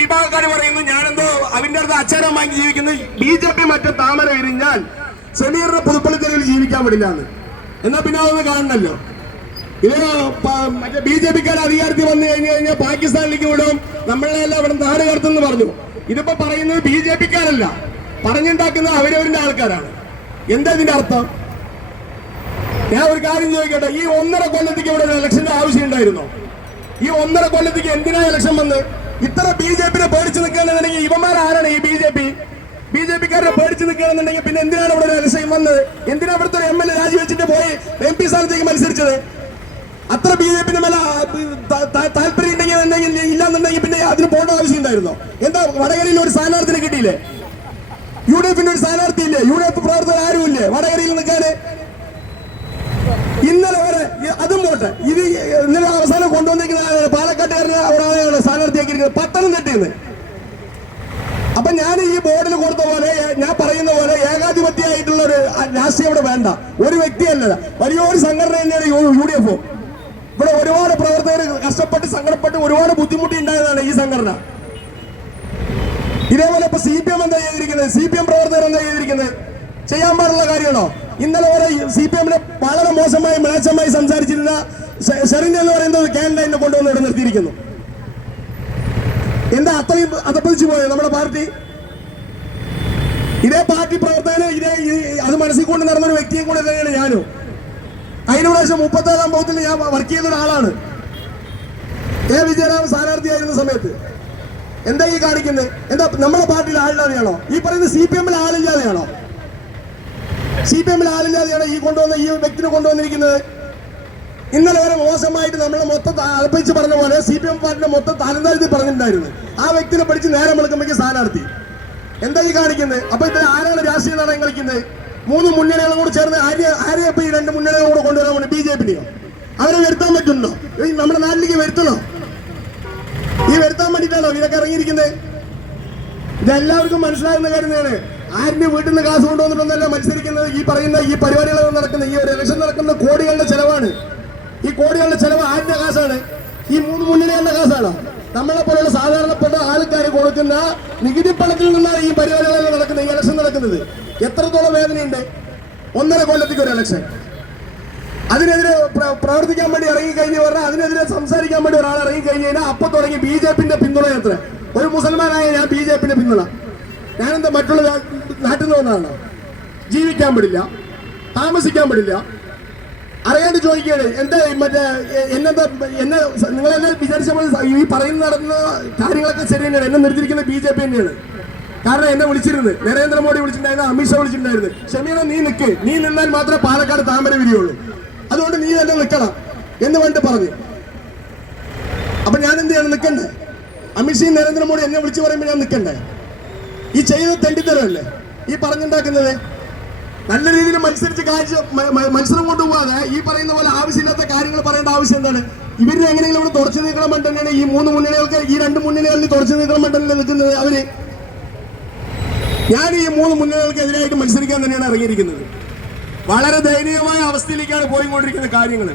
വിഭാഗക്കാർ പറയുന്നു ഞാനെന്തോ അവന്റെ അടുത്ത് അച്ഛനും വാങ്ങി ജീവിക്കുന്നു. ബി ജെ പി മറ്റേ താമര വിരിഞ്ഞാൽ സെമീറിന്റെ പുതുപ്പള്ളിക്കരയിൽ ജീവിക്കാൻ പറ്റില്ല എന്ന് എന്നാ പിന്നെ അതൊന്ന് കാണണല്ലോ. ഇത് മറ്റേ ബി ജെ പിക്കാർ അധികാരത്തിൽ വന്നു കഴിഞ്ഞു കഴിഞ്ഞാൽ പാകിസ്ഥാനിലേക്ക് വിടും. നമ്മളെല്ലാം ഇവിടെ നാട് കടത്തുന്നു പറഞ്ഞു. ഇതിപ്പോ പറയുന്നത് ബി ജെ പിക്കാരല്ല. പറഞ്ഞുണ്ടാക്കുന്നത് അവരവരുടെ ആൾക്കാരാണ്. എന്താ ഇതിന്റെ അർത്ഥം? ഞാൻ ഒരു കാര്യം ചോദിക്കട്ടെ. ഈ ഒന്നര കൊല്ലത്തേക്ക് ഇവിടെ ഇലക്ഷന്റെ ആവശ്യം ഉണ്ടായിരുന്നോ ഈ ഒന്നര കൊല്ലത്തേക്ക് എന്തിനാ ഇലക്ഷൻ വന്ന്? ഇത്ര ബി ജെ പിനെ പേടിച്ചു നിൽക്കുകയാണെന്നുണ്ടെങ്കിൽ ഇവന്മാർ ആരാണ് ഈ B J P B J പിക്കാരെ പേടിച്ചു നിൽക്കുകയാണെന്നുണ്ടെങ്കിൽ പിന്നെ എന്തിനാണ് ഇവിടെ ഒരു അതിശയം വന്നത്? എന്തിനാ ഇവിടുത്തെ ഒരു എം എൽ എ രാജിവെച്ചിട്ട് പോയി എം പി സ്ഥാനത്തേക്ക് മത്സരിച്ചത്? അത്ര ബി ജെ പിന്റെ മേലെ താല്പര്യം ഉണ്ടെങ്കിൽ ഇല്ലാന്നുണ്ടെങ്കിൽ പിന്നെ അതിന് പോകേണ്ട ആവശ്യം ഉണ്ടായിരുന്നോ എന്താ വടകരയിൽ ഒരു സ്ഥാനാർത്ഥിനെ കിട്ടിയില്ലേ? യു ഡി എഫിന്റെ ഒരു സ്ഥാനാർത്ഥി ഇല്ലേ യു ഡി എഫ് പ്രവർത്തകർ ആരുമില്ലേ? വടകരയിൽ നിൽക്കാന് ഇന്നലെ വരെ അതും പോട്ടെ. ഇത് ഇന്നലെ അവസാനം കൊണ്ടുവന്നിരിക്കുന്ന പാലക്കാട്ടുകാരന് അവിടെ സ്ഥാനാർത്ഥിയാക്കിയിരിക്കുന്നത് പത്തനംതിട്ടയിൽ നിന്ന് അപ്പൊ ഞാൻ ഈ ബോർഡിൽ കൊടുത്ത പോലെ ഞാൻ പറയുന്ന പോലെ ഏകാധിപത്യമായിട്ടുള്ള ഒരു രാഷ്ട്രീയം ഇവിടെ വേണ്ട. ഒരു വ്യക്തിയല്ല വലിയൊരു സംഘടന തന്നെയാണ് യു ഡി എഫ് ഇവിടെ ഒരുപാട് പ്രവർത്തകർ കഷ്ടപ്പെട്ട് സങ്കടപ്പെട്ട് ഒരുപാട് ബുദ്ധിമുട്ടി ഉണ്ടായതാണ് ഈ സംഘടന. ഇതേപോലെ ഇപ്പൊ സി പി എം എന്താ ചെയ്തിരിക്കുന്നത്? സി പി എം പ്രവർത്തകർ എന്താ ചെയ്തിരിക്കുന്നത്? ചെയ്യാൻ പാടുള്ള കാര്യമാണോ? ഇന്നലെ വരെ സി പി എമ്മിനെ വളരെ മോശമായി മ്ലേച്ഛമായി സംസാരിച്ചിരുന്ന ഷെറിന്റെ ഷെറിൻ എന്ന് പറയുന്നത് കാനഡയിനെ കൊണ്ടുവന്ന് ഇവിടെ നിർത്തിയിരിക്കുന്നു. എന്താ അത്രയും അതപ്പതിച്ചു പോയത് നമ്മുടെ പാർട്ടി? ഇതേ പാർട്ടി പ്രവർത്തകന് ഇതേ അത് മനസ്സിൽ കൊണ്ട് നടന്ന ഒരു വ്യക്തിയും കൂടെ തന്നെയാണ് ഞാനും. കഴിഞ്ഞ പ്രാവശ്യം മുപ്പത്തേഴാം ബൗത്തിൽ ഞാൻ വർക്ക് ചെയ്ത ഒരാളാണ് എ വിജയരാമൻ സ്ഥാനാർത്ഥിയായിരുന്ന സമയത്ത്. എന്താ ഈ കാണിക്കുന്നത് എന്താ നമ്മുടെ പാർട്ടിയിൽ ആളില്ലാതെയാണോ? ഈ പറയുന്ന സി പി എമ്മിൽ ആളില്ലാതെയാണോ? സി പി എമ്മിൽ ആളില്ലാതെയാണ് ഈ കൊണ്ടുവന്ന ഈ വ്യക്തിനെ കൊണ്ടുവന്നിരിക്കുന്നത്. ഇന്നലെ വരെ മോശമായിട്ട് നമ്മളെ മൊത്തം അർപ്പിച്ച് പറഞ്ഞ പോലെ സി പി എം പാർട്ടിയുടെ മൊത്തം തലന്താഴ്ത്തി പറഞ്ഞിട്ടുണ്ടായിരുന്നു. ആ വ്യക്തിനെ പഠിച്ച് നേരം വിളിക്കുമ്പോഴേക്ക് സ്ഥാനാർത്ഥി എന്താ ഈ കാണിക്കുന്നത്? അപ്പൊ ഇത് ആരാണ് രാഷ്ട്രീയ നാടകം കളിക്കുന്നത്? മൂന്ന് മുന്നണികളും കൂടെ ചേർന്ന് ആര്യ ആര്യപ്പ് ഈ രണ്ട് മുന്നണികളും കൂടെ കൊണ്ടുവരാൻ വേണ്ടി ബി ജെ പിന്നെയോ അവരെ വരുത്താൻ പറ്റുന്നുണ്ടോ? നമ്മുടെ നാട്ടിലേക്ക് വരുത്തണോ? ഈ വരുത്താൻ വേണ്ടിയിട്ടാണോ ഇതൊക്കെ ഇറങ്ങിയിരിക്കുന്നത്? ഇതെല്ലാവർക്കും മനസ്സിലാകുന്ന കാര്യം തന്നെയാണ്. ആരിന്റെ വീട്ടിൽ നിന്ന് കാശ് കൊണ്ടുവന്നിട്ടൊന്നല്ല മത്സരിക്കുന്നത്? ഈ പറയുന്ന ഈ പരിപാടികൾ നടക്കുന്ന ഈ ഒരു ഇലക്ഷൻ നടക്കുന്ന കോടികളുടെ ചെലവാണ്. ഈ കോടികളുടെ ചെലവ് ആരുടെ കാശാണ്? ഈ മൂന്ന് മുന്നണികളുടെ കാസാണ് നമ്മളെ പോലുള്ള സാധാരണപ്പെട്ട ആൾക്കാർ കൊടുക്കുന്ന നികുതി പണത്തിൽ നിന്നാണ് ഈ പരിപാടികളെല്ലാം നടക്കുന്നത് ഈ ഇലക്ഷൻ നടക്കുന്നത്. എത്രത്തോളം വേദനയുണ്ട്? ഒന്നര കൊല്ലത്തേക്ക് ഒരു ഇലക്ഷൻ അതിനെതിരെ പ്രവർത്തിക്കാൻ വേണ്ടി ഇറങ്ങി കഴിഞ്ഞ് പറഞ്ഞാൽ അതിനെതിരെ സംസാരിക്കാൻ വേണ്ടി ഒരാൾ ഇറങ്ങി കഴിഞ്ഞ് കഴിഞ്ഞാൽ അപ്പൊ തുടങ്ങി ബി ജെ പിന്തുണ എത്ര ഒരു മുസൽമാനായ ഞാൻ ബി ജെ പിന്തുണ. ഞാനെന്താ മറ്റുള്ള നാട്ടിൽ നിന്ന് വന്നതാണ്? ജീവിക്കാൻ പാടില്ല താമസിക്കാൻ പാടില്ല അറിയാണ്ട് ചോദിക്കുകയാണ് എന്താ മറ്റേ എന്നെന്താ എന്നെ നിങ്ങളെന്നെ വിചാരിച്ച ഈ പറയുന്ന നടന്ന കാര്യങ്ങളൊക്കെ ശരി തന്നെയാണ്. എന്നെ നിർത്തിയിരിക്കുന്ന ബി ജെ പി തന്നെയാണ്. കാരണം എന്നെ വിളിച്ചിരുന്നു നരേന്ദ്രമോദി വിളിച്ചിട്ടുണ്ടായിരുന്നു അമിത്ഷാ വിളിച്ചിട്ടുണ്ടായിരുന്നു. ഷമീറ നീ നിൽക്ക് നീ നിന്നാൽ മാത്രമേ പാലക്കാട് താമര വിരിയുള്ളൂ. അതുകൊണ്ട് നീ തന്നെ നിൽക്കണം എന്ന് വേണ്ടി പറഞ്ഞു. അപ്പൊ ഞാൻ എന്ത് ചെയ്യണം നിൽക്കണ്ടേ അമിത്ഷയും നരേന്ദ്രമോദി എന്നെ വിളിച്ചു പറയുമ്പോൾ ഞാൻ നിൽക്കണ്ടേ ഈ ചെയ്യുന്നത് തെണ്ടിത്തരമല്ലേ? ഈ പറഞ്ഞുണ്ടാക്കുന്നത് നല്ല രീതിയിൽ മത്സരിച്ച് കാഴ്ച മത്സരം കൊണ്ടുപോകാതെ ഈ പറയുന്ന പോലെ ആവശ്യമില്ലാത്ത കാര്യങ്ങൾ പറയേണ്ട ആവശ്യം എന്താണ്? ഇവരെ എങ്ങനെയെങ്കിലും ഇവിടെ തുടച്ചു നീക്കണം തന്നെയാണ് ഈ മൂന്ന് മുന്നണികൾക്ക് ഈ രണ്ട് മുന്നണികളിൽ തുടച്ചു നീക്കണം വേണ്ടി തന്നെ നിൽക്കുന്നത് അവർ. ഞാൻ ഈ മൂന്ന് മുന്നണികൾക്കെതിരായിട്ട് മത്സരിക്കാൻ തന്നെയാണ് ഇറങ്ങിയിരിക്കുന്നത്. വളരെ ദയനീയമായ അവസ്ഥയിലേക്കാണ് പോയിക്കൊണ്ടിരിക്കുന്ന കാര്യങ്ങൾ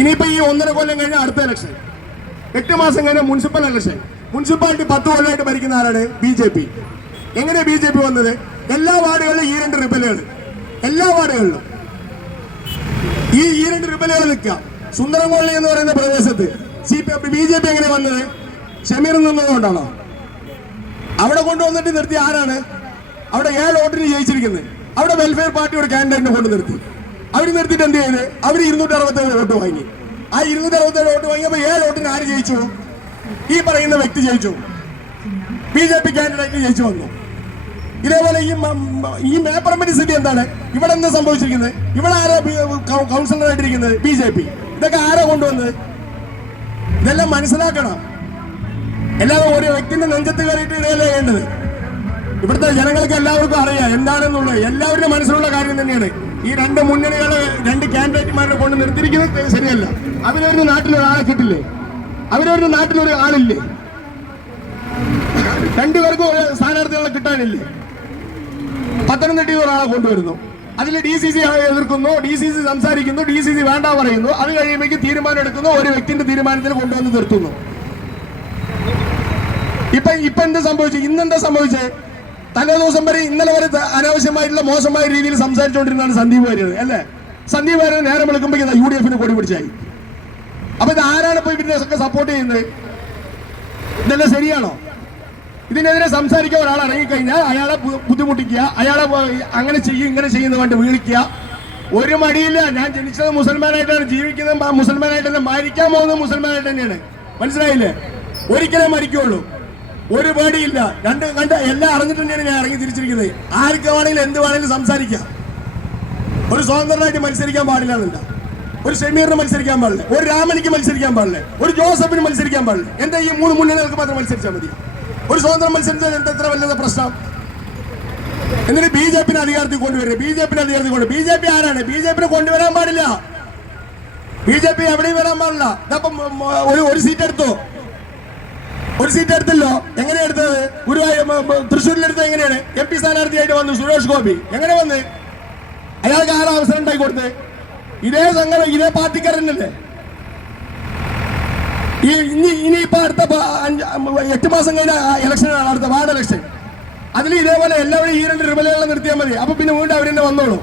ഇനിയിപ്പോ ഈ ഒന്നര കൊല്ലം കഴിഞ്ഞ അടുത്ത ഇലക്ഷൻ എട്ട് മാസം കഴിഞ്ഞ മുനിസിപ്പൽ ഇലക്ഷൻ മുനിസിപ്പാലിറ്റി പത്ത് കൊല്ലമായിട്ട് ഭരിക്കുന്ന ആരാണ്? B J P. എങ്ങനെ ബി ജെ പി വന്നത്? എല്ലാ വാർഡുകളിലും ഈ രണ്ട് റിബലുകൾ. എല്ലാ വാർഡുകളിലും. ഈ ഈ രണ്ട് റിബലുകൾ നിൽക്കുക. സുന്ദരംകൊള്ളി എന്ന് പറയുന്ന പ്രദേശത്ത് C P B J P എങ്ങനെ വന്നത്? ഷമീർ നിന്നതുകൊണ്ടാണോ അവിടെ കൊണ്ടുവന്നിട്ട് നിർത്തി ആരാണ്? അവിടെ ഏഴ് വോട്ടിന് ജയിച്ചിരിക്കുന്നത്. അവിടെ വെൽഫെയർ പാർട്ടിയുടെ കാൻഡിഡേറ്റിനെ കൊണ്ട് നിർത്തി. അവർ നിർത്തിയിട്ട് എന്ത് ചെയ്ത്? അവർ ഇരുന്നൂറ്റി അറുപത്തേഴ് വോട്ട് വാങ്ങി. ആ ഇരുന്നൂറ്റി അറുപത്തേഴ് വോട്ട് വാങ്ങിയപ്പോൾ ഏഴ് വോട്ടിന് ആര് ജയിച്ചു? ഈ പറയുന്ന വ്യക്തി ജയിച്ചു. ബി ജെ പി കാൻഡിഡേറ്റ് ജയിച്ചു വന്നു. ഇതേപോലെ ഈ ഈ മേപ്പറമ്പറ്റി സിറ്റി എന്താണ്? ഇവിടെ എന്താ സംഭവിച്ചിരിക്കുന്നത്? ഇവിടെ ആരാ കൗൺസിലറായിട്ടിരിക്കുന്നത് ബി ജെ പി. ഇതൊക്കെ ആരാ കൊണ്ടുവന്നത്? ഇതെല്ലാം മനസ്സിലാക്കണം. എല്ലാവരും ഒരു വ്യക്തിന്റെ നെഞ്ചത്ത് കയറിയിട്ട് ഇടയല്ലേ ചെയ്യേണ്ടത്? ഇവിടുത്തെ ജനങ്ങൾക്ക് എല്ലാവർക്കും അറിയാം എന്താണെന്നുള്ളത്. എല്ലാവരുടെ മനസ്സിലുള്ള കാര്യം തന്നെയാണ്. ഈ രണ്ട് മുന്നണികളെ രണ്ട് കാൻഡിഡേറ്റുമാരെ കൊണ്ട് നിർത്തിയിരിക്കുന്നത് ശരിയല്ല. അവരൊരു നാട്ടിൽ ഒരാളെ കിട്ടില്ലേ? അവരൊരു നാട്ടിലൊരു ആളില്ലേ? രണ്ടുപേർക്കും സ്ഥാനാർത്ഥികളെ കിട്ടാനില്ലേ? പത്തനംതിട്ടയിൽ ഒരാളെ കൊണ്ടുവരുന്നു. അതിൽ ഡി സി സി എതിർക്കുന്നു ഡി സി സി സംസാരിക്കുന്നു ഡി സി സി വേണ്ട പറയുന്നു. അത് കഴിയുമ്പോഴേക്ക് തീരുമാനം എടുക്കുന്നു ഒരു വ്യക്തിന്റെ തീരുമാനത്തിൽ കൊണ്ടുവന്ന് നിർത്തുന്നു. ഇപ്പൊ ഇപ്പൊ എന്ത് സംഭവിച്ചു? ഇന്നെന്താ സംഭവിച്ചത് തലേ ദിവസം വരെ ഇന്നലെ വരെ അനാവശ്യമായിട്ടുള്ള മോശമായ രീതിയിൽ സംസാരിച്ചുകൊണ്ടിരുന്നതാണ് സന്ദീപ് വാര്യർ അല്ലേ? സന്ദീപ് വാര്യർ നേരം വിളിക്കുമ്പോഴേക്കും യു ഡി എഫിന് കൊടി പിടിച്ചായി. അപ്പൊ ഇത് ആരാണ് ഇപ്പൊ ഇവരുടെ ഒക്കെ സപ്പോർട്ട് ചെയ്യുന്നത്? ഇതെല്ലാം ശരിയാണോ? ഇതിനെതിരെ സംസാരിക്കാൻ ഒരാൾ ഇറങ്ങിക്കഴിഞ്ഞാൽ അയാളെ ബുദ്ധിമുട്ടിക്കുക അയാളെ അങ്ങനെ ചെയ്യും ഇങ്ങനെ ചെയ്യുന്ന കൊണ്ട് വീളിക്കുക ഒരു മടിയില്ല. ഞാൻ ജനിച്ചത് മുസൽമാനായിട്ടാണ് ജീവിക്കുന്നത്. മുസൽമാനായിട്ട് തന്നെ മരിക്കാൻ പോകുന്നത് മുസൽമാനായിട്ട് തന്നെയാണ്. മനസ്സിലായില്ലേ? ഒരിക്കലേ മരിക്കുള്ളൂ. ഒരു പേടിയില്ല. രണ്ട് കണ്ട് എല്ലാം അറിഞ്ഞിട്ട് തന്നെയാണ് ഞാൻ ഇറങ്ങി തിരിച്ചിരിക്കുന്നത്. ആർക്ക് വേണമെങ്കിലും എന്ത് വേണമെങ്കിലും സംസാരിക്കാം. ഒരു സ്വതന്ത്രനായിട്ട് മത്സരിക്കാൻ പാടില്ല എന്നില്ല. ഒരു ഷമീറിന് മത്സരിക്കാൻ പാടില്ല. ഒരു രാമനിക്ക് മത്സരിക്കാൻ പാടില്ല. ഒരു ജോസഫിന് മത്സരിക്കാൻ പാടില്ല. എന്താ ഈ മൂന്ന് മുന്നണികൾക്ക് മാത്രം മത്സരിച്ചാൽ മതി? ഒരു സ്വതന്ത്രം മത്സരിച്ചാൽ എന്താ എത്ര വല്ലത് പ്രശ്നം? എന്നിട്ട് ബി ജെ പിന്നെ അധികാരത്തിൽ കൊണ്ടുവരുന്നത് ബി ജെ പിന്നെ അധികാരത്തിൽ കൊണ്ടു ബി ജെ പി ആരാണ്? ബി ജെ പിന്നെ കൊണ്ടുവരാൻ പാടില്ല. ബി ജെ പി എവിടെയും വരാൻ പാടില്ല. ഒരു ഒരു സീറ്റ് എടുത്തോ? ഒരു സീറ്റ് എടുത്തല്ലോ? എങ്ങനെയാ എടുത്തത്? ഗുരുവായൂർ തൃശ്ശൂരിൽ എടുത്തത് എങ്ങനെയാണ്? എം പി സ്ഥാനാർത്ഥിയായിട്ട് വന്നു സുരേഷ് ഗോപി. എങ്ങനെ വന്ന്? അയാൾക്ക് ആരാ അവസരം ഉണ്ടാക്കി കൊടുത്തത്? ഇതേ സംഘടന ഇതേ പാർട്ടിക്കാരനല്ലേ? ഈ ഇനി ഇനിയിപ്പോ അടുത്ത എട്ട് മാസം കഴിഞ്ഞ ഇലക്ഷനാണ് അടുത്ത വാർഡ് ഇലക്ഷൻ അതിൽ ഇതേപോലെ എല്ലാവരും ഈ രണ്ട് റിബലുകളെ നിർത്തിയാൽ മതി. അപ്പൊ പിന്നെ വീണ്ടും അവരെന്നെ വന്നോളൂ.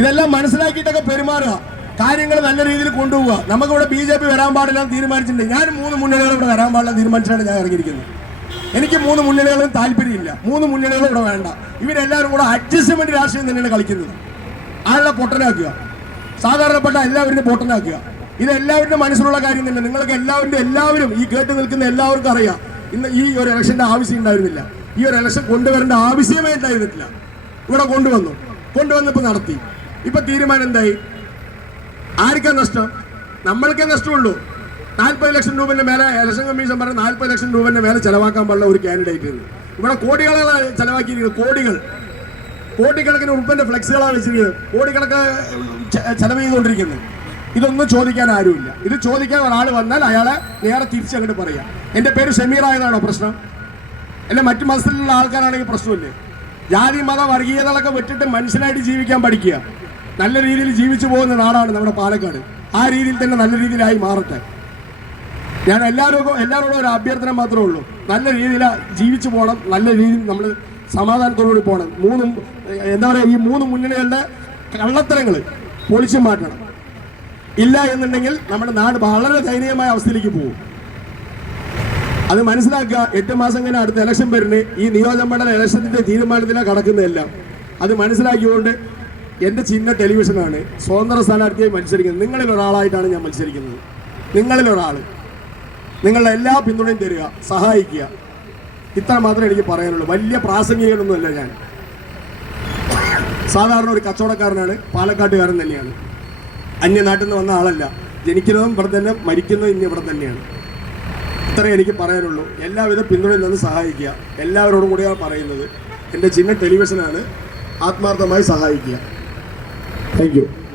ഇതെല്ലാം മനസ്സിലാക്കിയിട്ടൊക്കെ പെരുമാറുക. കാര്യങ്ങൾ നല്ല രീതിയിൽ കൊണ്ടുപോവുക. നമുക്കിവിടെ ബി ജെ പി വരാൻ പാടില്ല തീരുമാനിച്ചിട്ടുണ്ട്. ഞാൻ മൂന്ന് മുന്നണികൾ ഇവിടെ വരാൻ പാടില്ല തീരുമാനിച്ചിട്ടാണ് ഞാൻ ഇറങ്ങിയിരിക്കുന്നത്. എനിക്ക് മൂന്ന് മുന്നണികളും താല്പര്യമില്ല. മൂന്ന് മുന്നണികളും ഇവിടെ വേണ്ട. ഇവരെല്ലാവരും കൂടെ അഡ്ജസ്റ്റ്മെന്റ് രാഷ്ട്രീയം തന്നെയാണ് കളിക്കുന്നത്. ആളുടെ പൊട്ടനാക്കുക? സാധാരണപ്പെട്ട എല്ലാവരും പൊട്ടനാക്കുക ഇത് എല്ലാവരുടെ മനസ്സിലുള്ള കാര്യം തന്നെ. നിങ്ങൾക്ക് എല്ലാവരും എല്ലാവരും ഈ കേട്ട് നിൽക്കുന്ന എല്ലാവർക്കും അറിയാം. ഇന്ന് ഈ ഒരു ഇലക്ഷന്റെ ആവശ്യം ഉണ്ടായിരുന്നില്ല. ഈ ഒരു ഇലക്ഷൻ കൊണ്ടുവരേണ്ട ആവശ്യമേ ഉണ്ടായിരുന്നില്ല. ഇവിടെ കൊണ്ടുവന്നു. കൊണ്ടുവന്നപ്പോൾ നടത്തി. ഇപ്പൊ തീരുമാനം എന്തായി? ആർക്കാ നഷ്ടം? നമ്മൾക്കേ നഷ്ടമുള്ളൂ. നാൽപ്പത് ലക്ഷം രൂപന്റെ മേലെ ഇലക്ഷൻ കമ്മീഷൻ പറഞ്ഞ നാൽപ്പത് ലക്ഷം രൂപന്റെ മേലെ ചെലവാക്കാൻ പാടുള്ള ഒരു കാൻഡിഡേറ്റ് ഇവിടെ കോടികളാണ് ചെലവാക്കിയിരിക്കുന്നത്. കോടികൾ. കോടിക്കണക്കിന് ഉൾപ്പെടെ ഫ്ലെക്സുകളാണ് വെച്ചിരിക്കുന്നത്. കോടിക്കണക്ക് ചെലവ് ചെയ്തുകൊണ്ടിരിക്കുന്നത് ഇതൊന്നും ചോദിക്കാൻ ആരുമില്ല. ഇത് ചോദിക്കാൻ ഒരാൾ വന്നാൽ അയാളെ നേരെ തിരിച്ചങ്ങോട്ട് പറയാം. എന്റെ പേര് ഷമീർ ആയതാണോ പ്രശ്നം? അല്ല മറ്റു മതത്തിലുള്ള ആൾക്കാരാണെങ്കിൽ പ്രശ്നമില്ലേ? ജാതി മത വർഗീയതകളൊക്കെ വിട്ടിട്ട് മനുഷ്യനായിട്ട് ജീവിക്കാൻ പഠിക്കുക. നല്ല രീതിയിൽ ജീവിച്ചു പോകുന്ന നാടാണ് നമ്മുടെ പാലക്കാട്. ആ രീതിയിൽ തന്നെ നല്ല രീതിയിലായി മാറട്ടെ. ഞാൻ എല്ലാവരും എല്ലാവരോടും ഒരു അഭ്യർത്ഥന മാത്രമേ ഉള്ളൂ. നല്ല രീതിയിൽ ജീവിച്ചു പോകണം നല്ല രീതിയിൽ നമ്മൾ സമാധാനത്തോടുകൂടി പോകണം. മൂന്നും എന്താ പറയുക ഈ മൂന്ന് മുന്നണികളുടെ കള്ളത്തരങ്ങൾ പൊളിച്ചു മാറ്റണം. ഇല്ല എന്നുണ്ടെങ്കിൽ നമ്മുടെ നാട് വളരെ ദയനീയമായ അവസ്ഥയിലേക്ക് പോകും. അത് മനസ്സിലാക്കുക. എട്ട് മാസം കഴിഞ്ഞ അടുത്ത ഇലക്ഷൻ വരുന്നത് ഈ നിയോജകമണ്ഡല ഇലക്ഷന്റെ തീരുമാനത്തിലാണ് കടക്കുന്നതെല്ലാം. അത് മനസ്സിലാക്കിക്കൊണ്ട് എന്റെ ചിഹ്ന ടെലിവിഷനാണ് സ്വതന്ത്ര സ്ഥാനാർത്ഥിയായി മത്സരിക്കുന്നത്. നിങ്ങളിൽ ഒരാളായിട്ടാണ് ഞാൻ മത്സരിക്കുന്നത്. നിങ്ങളിൽ ഒരാൾ നിങ്ങളുടെ എല്ലാ പിന്തുണയും തരിക സഹായിക്കുക. ഇത്ര മാത്രമേ എനിക്ക് പറയാനുള്ളൂ. വലിയ പ്രാസംഗികനൊന്നുമല്ല ഞാൻ. സാധാരണ ഒരു കച്ചവടക്കാരനാണ് പാലക്കാട്ടുകാരൻ തന്നെയാണ്. അന്യനാട്ടിൽ നിന്ന് വന്ന ആളല്ല. ജനിക്കുന്നതും ഇവിടെ തന്നെ മരിക്കുന്നതും ഇനി ഇവിടെ തന്നെയാണ്. ഇത്രേ എനിക്ക് പറയാനുള്ളൂ. എല്ലാവിധ പിന്തുണയിൽ നിന്ന് സഹായിക്കുക. എല്ലാവരോടും കൂടിയാണ് പറയുന്നത്. എന്റെ ചിഹ്ന ടെലിവിഷനാണ്. ആത്മാർത്ഥമായി സഹായിക്കുക. താങ്ക്